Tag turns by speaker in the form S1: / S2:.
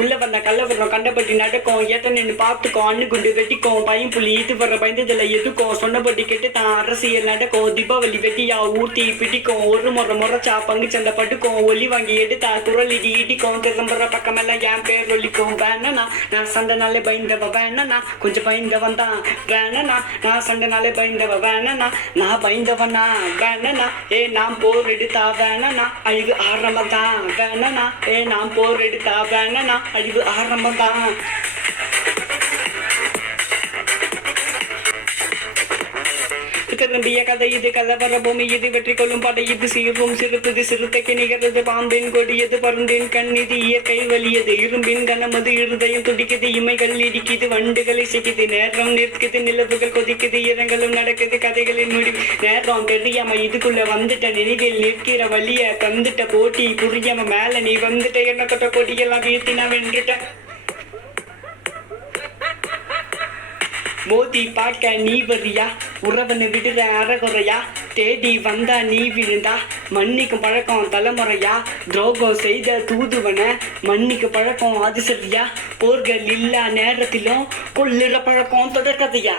S1: உள்ள வந்தா கள்ள வர்றோம் கண்டபடி நடக்கும். ஏத்த நின்று பார்த்துக்கோ அண்ணு குண்டு வெட்டிக்கும். பையன் புள்ளி இது வர்ற பயந்ததுல எதுக்கும்? சொன்னபடி கெட்டு தான் அரசியல் நடக்கும். தீபாவளி வெட்டியா ஊட்டி பிடிக்கும். ஒரு முறை முறைச்சா பங்கு சந்தை பட்டுக்கும். ஒலி வாங்கி எடுத்தா குரல் இடி இடிக்கும். திரும்புற பக்கமெல்லாம் என் பேர் ஒலிக்கும். வேணனா நான் சண்டைனாலே பயந்தவ வேணனா கொஞ்சம் பயந்தவன் தான். வேணனா நான் சண்டைனாலே பயந்தவ வேணனா நான் பயந்தவனா? வேணனா ஏ நான் போர் எடுத்தா வேணனா அழுகு ஆரம்பம் தான். வேணனா ஏ நான் போர் எடுத்தா வேணனா അയ്യോ ആറെണ്ണം താ திரும்பிய கதை இது கலவர பூமி இது வெற்றி கொள்ளும் படை இது சீர்வும் சிறுத்தது சிறுத்தைக்கு நிகரது பாம்பின் கொடியது பருந்தின் கண் இது இயற்கை வலியது இரும்பின் கனமது இருதயம் துடிக்குது இமைகள் இடிக்குது வண்டுகளை சிக்கிது நேரம் நிற்குது நிலவுகள் கொதிக்குது இரங்கலும் நடக்குது கதைகளின் முடி நேரம் தெரியாம இதுக்குள்ள வந்துட்ட நினைவில் நிற்கிற வழிய தந்துட்ட போட்டி புரியாம மேல நீ வந்துட்ட என்ன தொட்ட போட்டியெல்லாம் வீழ்த்தி நான் வென்றுட்ட மோதி பார்க்க நீ வரியா? உறவனை விடுற அறகுறையா? தேடி வந்தா நீ விழுந்தா? மன்னிக்கு பழக்கம் தலைமுறையா? துரோகம் செய்த தூதுவன மன்னிக்கு பழக்கம் அது சரியா போர்கள் இல்லா நேரத்திலும் கொள்ளுற பழக்கம் தொடர்கதையா?